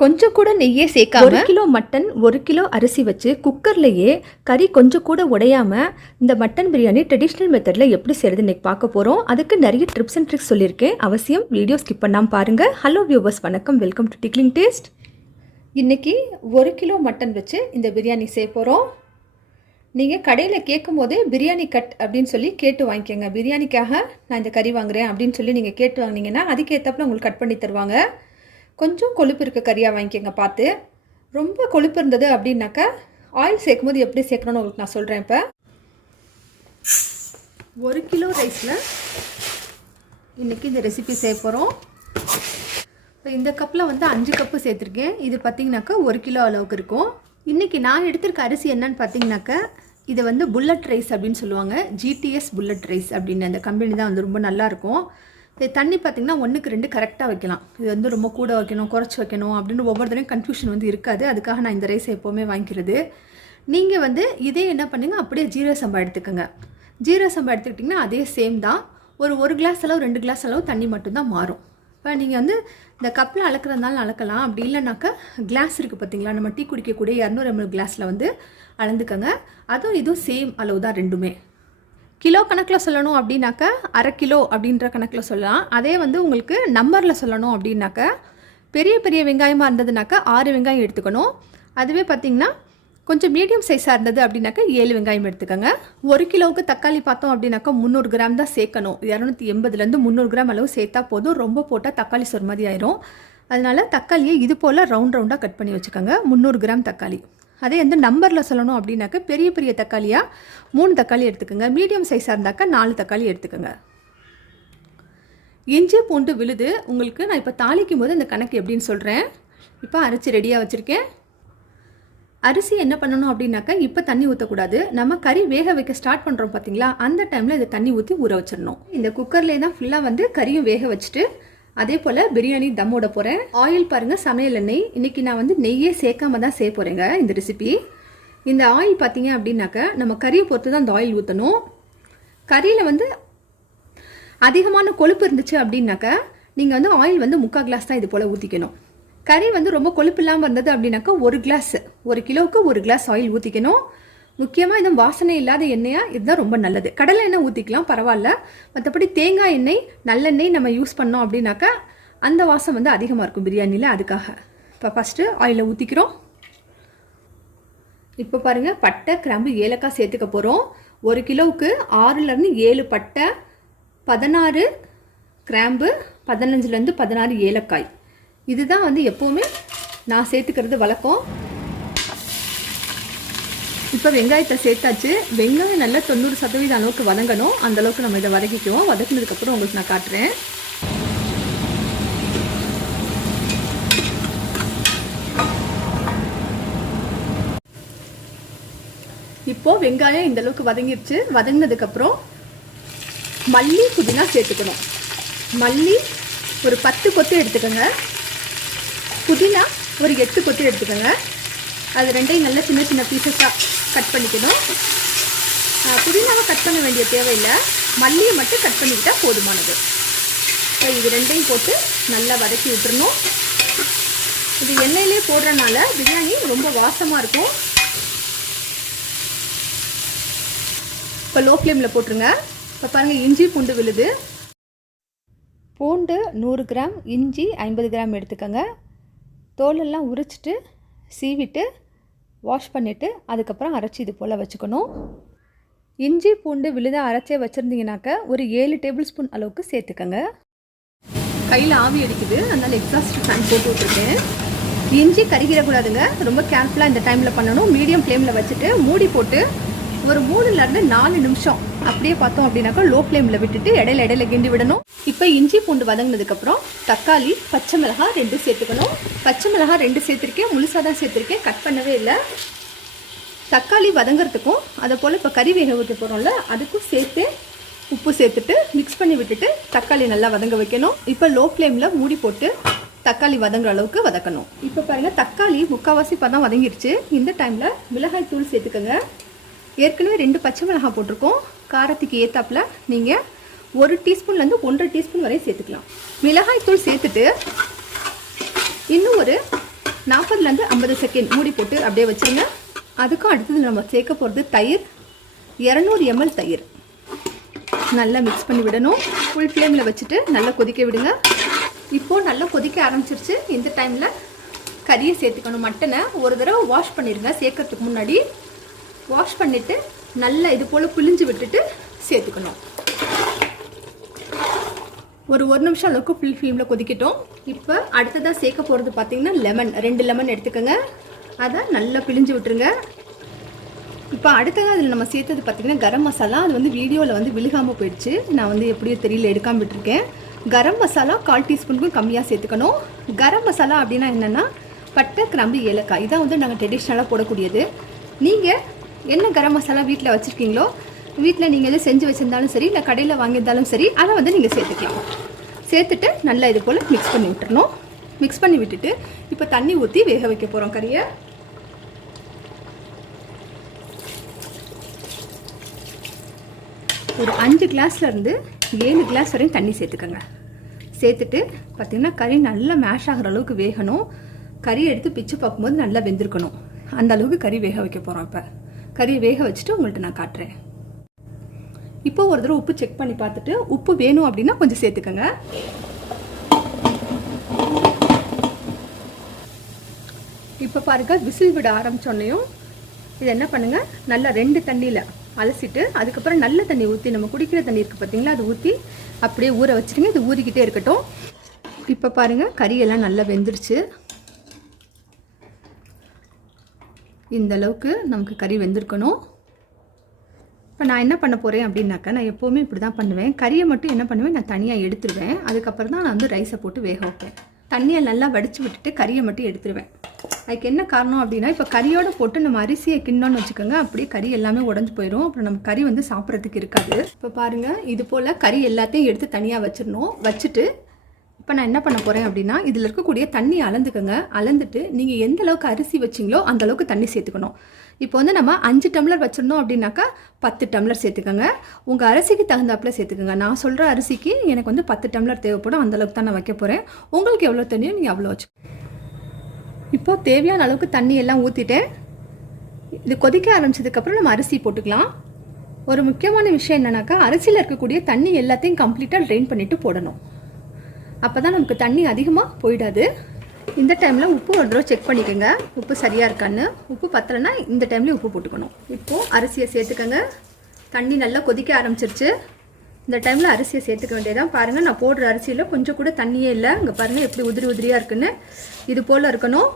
கொஞ்சம் கூட நெய்யே சேர்க்காம ஒரு கிலோ மட்டன் ஒரு கிலோ அரிசி வச்சு குக்கர்லேயே கறி கொஞ்சம் கூட உடையாம இந்த மட்டன் பிரியாணி ட்ரெடிஷ்னல் மெத்தடில் எப்படி செய்யறது இன்னைக்கு பார்க்க போகிறோம் அதுக்கு நிறைய ட்ரிப்ஸ் அண்ட் ட்ரிக்ஸ் சொல்லியிருக்கேன். அவசியம் வீடியோ ஸ்கிப் பண்ணாமல் பாருங்க. ஹலோ வியூவர்ஸ் வணக்கம். வெல்கம் டு டிக்லிங் டேஸ்ட் இன்னைக்கு ஒரு கிலோ மட்டன் வச்சு இந்த பிரியாணி செய்ய போகிறோம் நீங்கள் கடையில் கேட்கும் போதே பிரியாணி கட் அப்படின்னு சொல்லி கேட்டு வாங்கிக்கோங்க. பிரியாணிக்காக நான் இந்த கறி வாங்குறேன் அப்படின்னு சொல்லி நீங்கள் கேட்டு வாங்கினீங்கன்னா அதுக்கேற்றப்பல உங்களுக்கு கட் பண்ணி தருவாங்க. கொஞ்சம் கொழுப்பு இருக்க கறியாக வாங்கிக்கோங்க பார்த்து. ரொம்ப கொழுப்பு இருந்தது அப்படின்னாக்கா ஆயில் சேர்க்கும் போது எப்படி சேர்க்கணும்னு உங்களுக்கு நான் சொல்கிறேன் இப்போ. ஒரு கிலோ ரைஸில் இன்றைக்கி இந்த ரெசிபி செய்ய போகிறோம் இப்போ இந்த கப்பில் வந்து அஞ்சு கப்பு சேர்த்துருக்கேன். இது பார்த்திங்கனாக்கா ஒரு கிலோ அளவுக்கு இருக்கும். இன்றைக்கி நான் எடுத்திருக்க அரிசி என்னன்னு பார்த்தீங்கன்னாக்கா இது வந்து புல்லட் ரைஸ் அப்படின்னு சொல்லுவாங்க. ஜிடிஎஸ் புல்லட் ரைஸ் அப்படின்னு அந்த கம்பெனி தான் வந்து ரொம்ப நல்லாயிருக்கும் தண்ணி பார்த்திங்கன்னா ஒன்றுக்கு ரெண்டு கரெக்டாக வைக்கலாம். இது வந்து ரொம்ப கூட வைக்கணும் குறைச்சி வைக்கணும் அப்படின்னு ஒவ்வொருத்தரையும் கன்ஃபியூஷன் வந்து இருக்காது. அதுக்காக நான் இந்த ரைஸ் எப்போவுமே வாங்கிக்கிறது. நீங்கள் வந்து இதே என்ன பண்ணுங்க அப்படியே ஜீரக சம்பா எடுத்துக்கோங்க. ஜீரக சம்பா எடுத்துக்கிட்டிங்கன்னா அதே சேம் தான். ஒரு ஒரு கிளாஸ் அளவு ரெண்டு கிளாஸ் அளவு தண்ணி மட்டும்தான் மாறும். இப்போ நீங்கள் வந்து இந்த கப்பில் அளக்குறதுனால அளக்கலாம். அப்படி இல்லைனாக்கா கிளாஸ் இருக்குது பார்த்தீங்களா நம்ம டீ குடிக்கக்கூடிய இரநூறு எம்எல் கிளாஸில் வந்து அளந்துக்கங்க. அதுவும் இதுவும் சேம் அளவு தான் ரெண்டுமே. கிலோ கணக்கில் சொல்லணும் அப்படின்னாக்கா அரை கிலோ அப்படின்ற கணக்கில் சொல்லலாம். அதே வந்து உங்களுக்கு நம்பரில் சொல்லணும் அப்படின்னாக்க பெரிய பெரிய வெங்காயமாக இருந்ததுனாக்கா ஆறு வெங்காயம் எடுத்துக்கணும். அதுவே பார்த்திங்கன்னா கொஞ்சம் மீடியம் சைஸாக இருந்தது அப்படின்னாக்கா ஏழு வெங்காயம் எடுத்துக்கோங்க. ஒரு கிலோவுக்கு தக்காளி பார்த்தோம் அப்படின்னாக்கா முந்நூறு கிராம் தான் சேர்க்கணும். இரநூத்தி எண்பதுலேருந்து முந்நூறு கிராம் அளவு சேர்த்தா போதும். ரொம்ப போட்டால் தக்காளி சொர்மதி ஆயிரும். அதனால் தக்காளியை இது போல் ரவுண்ட் ரவுண்டாக கட் பண்ணி வச்சுக்கோங்க. முந்நூறு கிராம் தக்காளி. அதே வந்து நம்பரில் சொல்லணும் அப்படின்னாக்கா பெரிய பெரிய தக்காளியாக மூணு தக்காளி எடுத்துக்கோங்க. மீடியம் சைஸாக இருந்தாக்கா நாலு தக்காளி எடுத்துக்கோங்க. இஞ்சி பூண்டு விழுது உங்களுக்கு நான் இப்போ தாளிக்கும் போது இந்த கணக்கு எப்படின்னு சொல்கிறேன் இப்போ அரைச்சி ரெடியாக வச்சுருக்கேன். அரிசி என்ன பண்ணணும் அப்படின்னாக்கா இப்போ தண்ணி ஊற்றக்கூடாது நம்ம கறி வேக வைக்க ஸ்டார்ட் பண்ணுறோம் பார்த்தீங்களா அந்த டைமில் இதை தண்ணி ஊற்றி ஊற வச்சிடணும். இந்த குக்கர்லேயே தான் ஃபுல்லாக வந்து கறியும் வேக வச்சுட்டு அதே போல் பிரியாணி தம் விட போகிறேன் ஆயில் பாருங்கள் சமையல் எண்ணெய். இன்றைக்கி நான் வந்து நெய்யே சேர்க்காம தான் செய்ய போகிறேங்க இந்த ரெசிபி இந்த ஆயில் பார்த்தீங்க அப்படின்னாக்கா நம்ம கறியை பொறுத்து தான் அந்த ஆயில் ஊற்றணும் கறியில் வந்து அதிகமான கொழுப்பு இருந்துச்சு அப்படின்னாக்கா நீங்கள் வந்து ஆயில் வந்து முக்கால் கிளாஸ் தான் இது போல் ஊற்றிக்கணும் கறி வந்து ரொம்ப கொழுப்பு இல்லாமல் இருந்தது அப்படின்னாக்கா ஒரு கிளாஸ் ஒரு கிலோவுக்கு ஒரு கிளாஸ் ஆயில் ஊற்றிக்கணும் முக்கியமாக இதுவும் வாசனை இல்லாத எண்ணெயாக இதுதான் ரொம்ப நல்லது. கடலை எண்ணெய் ஊற்றிக்கலாம் பரவாயில்ல. மற்றபடி தேங்காய் எண்ணெய் நல்லெண்ணெய் நம்ம யூஸ் பண்ணோம் அப்படின்னாக்கா அந்த வாசம் வந்து அதிகமாக இருக்கும் பிரியாணியில் அதுக்காக. இப்போ ஃபஸ்ட்டு ஆயிலில் ஊற்றிக்கிறோம் இப்போ பாருங்கள் பட்டை கிராம்பு ஏலக்காய் சேர்த்துக்க போகிறோம் ஒரு கிலோவுக்கு ஆறுலேருந்து ஏழு பட்டை பதினாறு கிராம்பு பதினஞ்சுலேருந்து பதினாறு ஏலக்காய். இதுதான் வந்து எப்போவுமே நான் சேர்த்துக்கிறது வழக்கம். இப்போ வெங்காயத்தை சேர்த்தாச்சு. வெங்காயம் நல்லா தொண்ணூறு சதவீதம் அளவுக்கு வதங்கணும். அந்த அளவுக்கு நம்ம இதை வதக்கிக்குவோம். வதக்குனதுக்கப்புறம் உங்களுக்கு நான் காட்டுறேன். இப்போது வெங்காயம் இந்தளவுக்கு வதங்கிடுச்சு வதங்கினதுக்கப்புறம் மல்லி புதினா சேர்த்துக்கணும். மல்லி ஒரு பத்து கொத்து எடுத்துக்கோங்க. புதினா ஒரு எட்டு கொத்து எடுத்துக்கோங்க. அது ரெண்டையும் நல்லா சின்ன சின்ன பீசஸாக கட் பண்ணிக்கணும். புதினாவை கட் பண்ண வேண்டிய தேவையில்லை. மல்லியை மட்டும் கட் பண்ணிக்கிட்டால் போதுமானது. இப்போ இது ரெண்டையும் போட்டு நல்லா வதக்கி விட்டுறணும். இது எண்ணெயிலே போடுறனால பிரியாணி ரொம்ப வாசமாக இருக்கும். இப்போ லோ ஃப்ளேமில் போட்டுருங்க. இப்போ பாருங்கள் இஞ்சி பூண்டு விழுது. பூண்டு நூறு கிராம் இஞ்சி ஐம்பது கிராம் எடுத்துக்கோங்க. தோலெல்லாம் உரிச்சிட்டு சீவிட்டு வாஷ் பண்ணிவிட்டு அதுக்கப்புறம் அரைச்சி இது போல் வச்சுக்கணும். இஞ்சி பூண்டு விழுதாக அரைச்சே வச்சுருந்தீங்கனாக்கா ஒரு ஏழு டேபிள் ஸ்பூன் அளவுக்கு சேர்த்துக்கோங்க. கையில் ஆவி அடிக்குது அதனால் எக்ஸாஸ்ட் ஃபேன் போட்டு விட்ருக்கேன் இஞ்சி கருகிடக்கூடாதுங்க ரொம்ப கேர்ஃபுல்லாக இந்த டைமில் பண்ணணும். மீடியம் ஃப்ளேமில் வச்சுட்டு மூடி போட்டு ஒரு மூணுலேருந்து நாலு நிமிஷம். அப்படியே பார்த்தோம் அப்படின்னாக்கா லோ ஃப்ளேமில் விட்டுட்டு இடையில இடையில கிண்டி விடணும். இப்போ இஞ்சி பூண்டு வதங்கினதுக்கப்புறம் தக்காளி பச்சை மிளகா ரெண்டு சேர்த்துக்கணும். பச்சை மிளகா ரெண்டு சேர்த்துருக்கேன். முழுசாக தான் சேர்த்துருக்கேன். கட் பண்ணவே இல்லை. தக்காளி வதங்கிறதுக்கும் அதை போல் இப்போ கறி வேக வைக்க போகிறோம்ல அதுக்கும் சேர்த்து உப்பு சேர்த்துட்டு மிக்ஸ் பண்ணி விட்டுட்டு தக்காளி நல்லா வதங்க வைக்கணும். இப்போ லோ ஃப்ளேமில் மூடி போட்டு தக்காளி வதங்குற அளவுக்கு வதக்கணும். இப்போ பாருங்கள் தக்காளி முக்கால்வாசி இப்போ தான் வதங்கிருச்சு. இந்த டைமில் மிளகாய் தூள் சேர்த்துக்கோங்க. ஏற்கனவே ரெண்டு பச்சை மிளகாய் போட்டிருக்கோம். காரத்துக்கு ஏத்தாப்புல நீங்கள் ஒரு டீஸ்பூன்லேருந்து ஒன்றரை டீஸ்பூன் வரையும் சேர்த்துக்கலாம். மிளகாய் தூள் சேர்த்துட்டு இன்னும் ஒரு நாற்பதுலேருந்து ஐம்பது செகண்ட் மூடி போட்டு அப்படியே வச்சுருங்க. அதுக்கும் அடுத்தது நம்ம சேர்க்க போகிறது தயிர். இரநூறு எம்எல் தயிர். நல்லா மிக்ஸ் பண்ணி விடணும். ஃபுல் ஃப்ளேமில் வச்சுட்டு நல்லா கொதிக்க விடுங்க. இப்போது நல்லா கொதிக்க ஆரம்பிச்சிருச்சு. இந்த டைமில் கறியை சேர்த்துக்கணும். மட்டனை ஒரு தடவை வாஷ் பண்ணிடுங்க சேர்க்கறதுக்கு முன்னாடி வாஷ் பண்ணிவிட்டு நல்லா இது போல் புளிஞ்சு விட்டுட்டு சேர்த்துக்கணும். ஒரு ஒரு நிமிஷம் அளவுக்கு ஃபுல் ஃப்ளேமில் கொதிக்கட்டும். இப்போ அடுத்ததாக சேர்க்க போகிறது பார்த்தீங்கன்னா லெமன் ரெண்டு லெமன் எடுத்துக்கோங்க. அதை நல்லா பிழிஞ்சு விட்டுருங்க. இப்போ அடுத்ததாக அதில் நம்ம சேர்த்தது பார்த்தீங்கன்னா கரம் மசாலா. அது வந்து வீடியோவில் வந்து விழுகாமல் போயிடுச்சு. நான் வந்து எப்படியோ தெரியல எடுக்காமல் விட்டுருக்கேன். கரம் மசாலா கால் டீஸ்பூனுக்கும் கம்மியாக சேர்த்துக்கணும். கரம் மசாலா அப்படின்னா என்னென்னா பட்டை கிராம்பு ஏலக்காய். இதான் வந்து நாங்கள் ட்ரெடிஷ்னலாக போடக்கூடியது. நீங்கள் என்ன கரம் மசாலா வீட்டில் வச்சுருக்கீங்களோ? வீட்டில் நீங்கள் எதுவும் செஞ்சு வச்சுருந்தாலும் சரி இல்லை கடையில் வாங்கியிருந்தாலும் சரி அதை வந்து நீங்கள் சேர்த்துக்கலாம். சேர்த்துட்டு நல்லா இது போல் மிக்ஸ் பண்ணி விட்டுறணும். மிக்ஸ் பண்ணி விட்டுட்டு இப்போ தண்ணி ஊற்றி வேக வைக்க போகிறோம் கறியை. ஒரு அஞ்சு கிளாஸ்லேருந்து ஏழு கிளாஸ் வரையும் தண்ணி சேர்த்துக்கோங்க. சேர்த்துட்டு பார்த்திங்கன்னா கறி நல்லா மேஷ் ஆகிற அளவுக்கு வேகணும். கறி எடுத்து பிச்சு பார்க்கும்போது நல்லா வெந்திருக்கணும். அந்த அளவுக்கு கறி வேக வைக்க போகிறோம் இப்போ. கறியை வேக வச்சுட்டு உங்கள்கிட்ட நான் காட்டுறேன். இப்போ ஒரு தடவை உப்பு செக் பண்ணி பார்த்துட்டு உப்பு வேணும் அப்படின்னா கொஞ்சம் சேர்த்துக்கோங்க. இப்போ பாருங்க விசில் விட ஆரம்பிச்சோன்னையும் இது என்ன பண்ணுங்க நல்லா ரெண்டு தண்ணியில் அலசிட்டு அதுக்கப்புறம் நல்ல தண்ணி ஊற்றி நம்ம குடிக்கிற தண்ணி இருக்குது பார்த்தீங்களா அது ஊற்றி அப்படியே ஊற வச்சுருங்க இது ஊறிக்கிட்டே இருக்கட்டும். இப்போ பாருங்கள் கறியெல்லாம் நல்லா வெந்துருச்சு. இந்த அளவுக்கு நமக்கு கறி வெந்திருக்கணும். இப்போ நான் என்ன பண்ண போகிறேன் அப்படின்னாக்கா நான் எப்போவுமே இப்படி தான் பண்ணுவேன். கறியை மட்டும் என்ன பண்ணுவேன் நான் தனியாக எடுத்துருவேன். அதுக்கப்புறம் தான் நான் வந்து ரைஸை போட்டு வேக வைப்பேன். தண்ணியை நல்லா வடித்து விட்டுட்டு கறியை மட்டும் எடுத்துருவேன். அதுக்கு என்ன காரணம் அப்படின்னா இப்போ கறியோடு போட்டு நம்ம அரிசியை கிண்ணோன்னு வச்சுக்கோங்க அப்படியே கறி எல்லாமே உடஞ்சி போயிடும் அப்புறம் நம்ம கறி வந்து சாப்பிட்றதுக்கு இருக்காது. இப்போ பாருங்கள் இது போல் கறி எல்லாத்தையும் எடுத்து தனியாக வச்சிடணும். வச்சுட்டு இப்போ நான் என்ன பண்ண போகிறேன் அப்படின்னா இதில் இருக்கக்கூடிய தண்ணி அளந்துக்கோங்க. அளந்துட்டு நீங்கள் எந்த அளவுக்கு அரிசி வச்சிங்களோ அந்த அளவுக்கு தண்ணி சேர்த்துக்கணும். இப்போ வந்து நம்ம அஞ்சு டம்ளர் வச்சிருந்தோம் அப்படின்னாக்கா பத்து டம்ளர் சேர்த்துக்கோங்க. உங்கள் அரிசிக்கு தகுந்தாப்புல சேர்த்துக்கோங்க. நான் சொல்கிற அரிசிக்கு எனக்கு வந்து பத்து டம்ளர் தேவைப்படும். அந்த அளவுக்கு தான் நான் வைக்க போகிறேன் உங்களுக்கு எவ்வளோ தண்ணியோ நீங்கள் அவ்வளோ வச்சு. இப்போது தேவையான அளவுக்கு தண்ணி எல்லாம் ஊற்றிட்டேன் இது கொதிக்க ஆரம்பிச்சதுக்கப்புறம் நம்ம அரிசி போட்டுக்கலாம். ஒரு முக்கியமான விஷயம் என்னன்னாக்கா அரிசியில் இருக்கக்கூடிய தண்ணி எல்லாத்தையும் கம்ப்ளீட்டாக ட்ரெயின் பண்ணிவிட்டு போடணும். அப்போ தான் நமக்கு தண்ணி அதிகமாக போயிடாது. இந்த டைமில் உப்பு ஒரு தடவை செக் பண்ணிக்கோங்க. உப்பு சரியாக இருக்கான்னு. உப்பு பத்தலைன்னா இந்த டைம்லேயும் உப்பு போட்டுக்கணும். இப்போது அரிசியை சேர்த்துக்கோங்க. தண்ணி நல்லா கொதிக்க ஆரம்பிச்சிருச்சு. இந்த டைமில் அரிசியை சேர்த்துக்க வேண்டியதான் பாருங்கள் நான் போடுற அரிசியில் கொஞ்சம் கூட தண்ணியே இல்லை. இங்கே பாருங்கள் எப்படி உதிரி உதிரியாக இருக்குன்னு. இது போல் இருக்கணும்.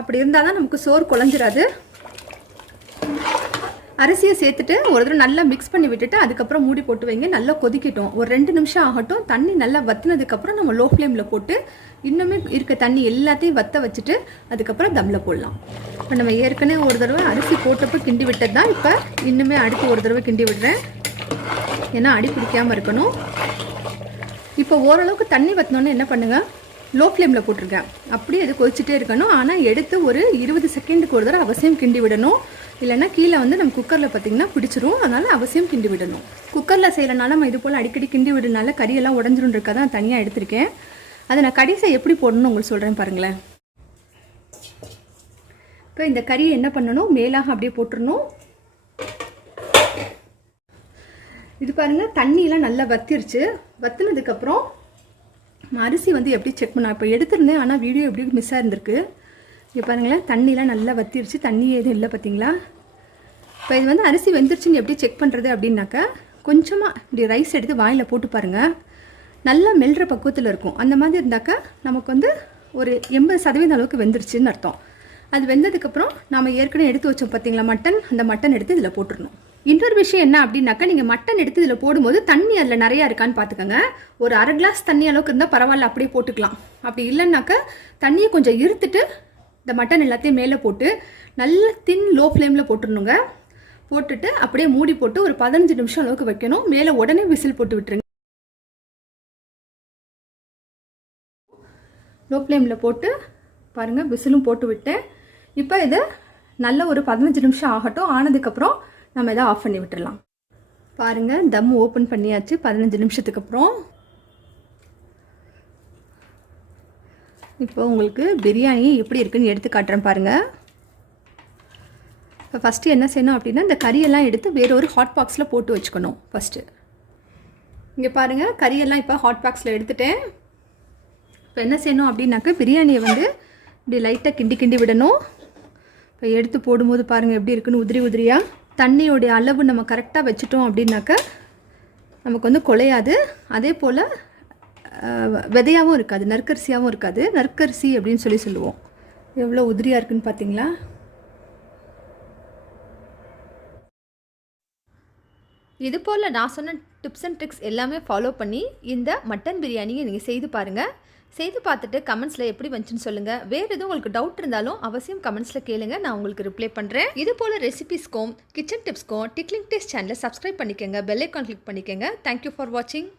அப்படி இருந்தால் தான் நமக்கு சோறு குழஞ்சிராது. அரிசியை சேர்த்துட்டு ஒரு தடவை நல்லா மிக்ஸ் பண்ணி விட்டுட்டு அதுக்கப்புறம் மூடி போட்டு வைங்க. நல்லா கொதிக்கட்டும். ஒரு ரெண்டு நிமிஷம் ஆகட்டும். தண்ணி நல்லா வத்தினதுக்கப்புறம் நம்ம லோ ஃப்ளேமில் போட்டு இன்னுமே இருக்க தண்ணி எல்லாத்தையும் வத்த வச்சுட்டு அதுக்கப்புறம் தம்மில் போடலாம். இப்போ நம்ம ஏற்கனவே ஒரு தடவை அரிசி போட்டப்போ கிண்டி விட்டது தான். இப்போ இன்னுமே அடுத்து ஒரு தடவை கிண்டி விடுறேன். ஏன்னா அடி பிடிக்காமல் இருக்கணும். இப்போ ஓரளவுக்கு தண்ணி வத்தினோன்னு என்ன பண்ணுங்கள் லோ ஃப்ளேமில் போட்டிருக்கேன். அப்படியே அது கொதிச்சுட்டே இருக்கணும். ஆனால் எடுத்து ஒரு இருபது செகண்டுக்கு ஒரு தடவை அவசியம் கிண்டி விடணும். இல்லைன்னா கீழே வந்து நம்ம குக்கரில் பார்த்திங்கன்னா பிடிச்சிரும். அதனால் அவசியம் கிண்டி விடணும். குக்கரில் செய்கிறனால நம்ம இது போல் அடிக்கடி கிண்டி விடுறனால கறியெல்லாம் உடஞ்சிரும் இருக்கா தான் தனியாக எடுத்திருக்கேன். அதை நான் கடைசை எப்படி போடணும்னு உங்களுக்கு சொல்கிறேன் பாருங்களேன். இப்போ இந்த கறியை என்ன பண்ணணும்? மேலாக அப்படியே போட்டுடணும் இது பாருங்கள் தண்ணியெலாம் நல்லா வத்திருச்சு. வத்தினதுக்கப்புறம் அரிசி வந்து எப்படி செக் பண்ண இப்போ எடுத்திருந்தேன் ஆனால் வீடியோ எப்படி மிஸ் ஆயிருந்திருக்கு இங்கே பாருங்களேன் தண்ணிலாம் நல்லா வத்திருச்சு. தண்ணி எதுவும் இல்லை பார்த்தீங்களா? இப்போ இது வந்து அரிசி வெந்துருச்சுன்னு எப்படி செக் பண்ணுறது அப்படின்னாக்கா கொஞ்சமாக இப்படி ரைஸ் எடுத்து வாயில் போட்டு பாருங்கள் நல்லா மெல்ற பக்குவத்தில் இருக்கும். அந்த மாதிரி இருந்தாக்கா நமக்கு வந்து ஒரு எண்பது சதவீதம் அளவுக்கு வெந்துருச்சுன்னு அர்த்தம். அது வெந்ததுக்கப்புறம் நம்ம ஏற்கனவே எடுத்து வச்சோம் பார்த்தீங்களா மட்டன் அந்த மட்டன் எடுத்து இதில் போட்டுடணும் இன்னொரு விஷயம் என்ன அப்படின்னாக்கா நீங்கள் மட்டன் எடுத்து இதில் போடும்போது தண்ணி அதில் நிறையா இருக்கான்னு பார்த்துக்கோங்க. ஒரு அரை கிளாஸ் தண்ணி அளவுக்கு இருந்தால் பரவாயில்ல அப்படியே போட்டுக்கலாம். அப்படி இல்லைன்னாக்கா தண்ணியை கொஞ்சம் இருத்துட்டு இந்த மட்டன் எல்லாத்தையும் மேலே போட்டு நல்ல தின் லோ ஃப்ளேமில் போட்டுடணுங்க. போட்டுட்டு அப்படியே மூடி போட்டு ஒரு பதினஞ்சு நிமிஷம் அளவுக்கு வைக்கணும். மேலே உடனே விசில் போட்டு விட்டுருங்க. லோ ஃப்ளேமில் போட்டு பாருங்கள் விசிலும் போட்டு விட்டேன். இப்போ இது நல்ல ஒரு பதினஞ்சு நிமிஷம் ஆகட்டும். ஆனதுக்கப்புறம் நம்ம இதை ஆஃப் பண்ணி விட்டுடலாம் பாருங்கள் தம் ஓப்பன் பண்ணியாச்சு. பதினஞ்சு நிமிஷத்துக்கு அப்புறம். இப்போ உங்களுக்கு பிரியாணி எப்படி இருக்குன்னு எடுத்து காட்டுறேன் பாருங்கள் இப்போ ஃபஸ்ட்டு என்ன செய்யணும் அப்படின்னா இந்த கறியெல்லாம் எடுத்து வேற ஒரு ஹாட் பாக்ஸில் போட்டு வச்சுக்கணும் ஃபஸ்ட்டு இங்கே பாருங்கள் கறியெல்லாம் இப்போ ஹாட் பாக்ஸில் எடுத்துட்டேன். இப்போ என்ன செய்யணும் அப்படின்னாக்கா பிரியாணியை வந்து இப்படி லைட்டாக கிண்டி கிண்டி விடணும். இப்போ எடுத்து போடும்போது பாருங்கள் எப்படி இருக்குன்னு உதிரி உதிரியாக தண்ணியோடைய அளவு நம்ம கரெக்டாக வச்சுட்டோம் அப்படின்னாக்க நமக்கு வந்து குலையாது அதே போல் விதையாகவும் இருக்காது நற்கரிசியாகவும் இருக்காது. நற்கரிசி அப்படின்னு சொல்லி சொல்லுவோம். எவ்வளோ உதிரியாக இருக்குன்னு பார்த்தீங்களா? இது போல் நான் சொன்ன டிப்ஸ் அண்ட் ட்ரிக்ஸ் எல்லாமே ஃபாலோ பண்ணி இந்த மட்டன் பிரியாணியை நீங்கள் செய்து பாருங்கள் செய்து பார்த்துட்டு கமெண்ட்ஸில் எப்படி வந்துச்சுன்னு சொல்லுங்கள் வேறு எதுவும் உங்களுக்கு டவுட் இருந்தாலும் அவசியம் கமெண்ட்ஸில் கேளுங்க. நான் உங்களுக்கு ரிப்ளை பண்ணுறேன் இது போல் ரெசிபிஸ்க்கும் கிச்சன் டிப்ஸ்க்கும் டிக்லிங் டேஸ்ட் சேனலை சப்ஸ்கிரைப் பண்ணிக்கோங்க. பெல்லைக்கான் கிளிக் பண்ணிக்கோங்க. தேங்க்யூ ஃபார் வாட்சிங்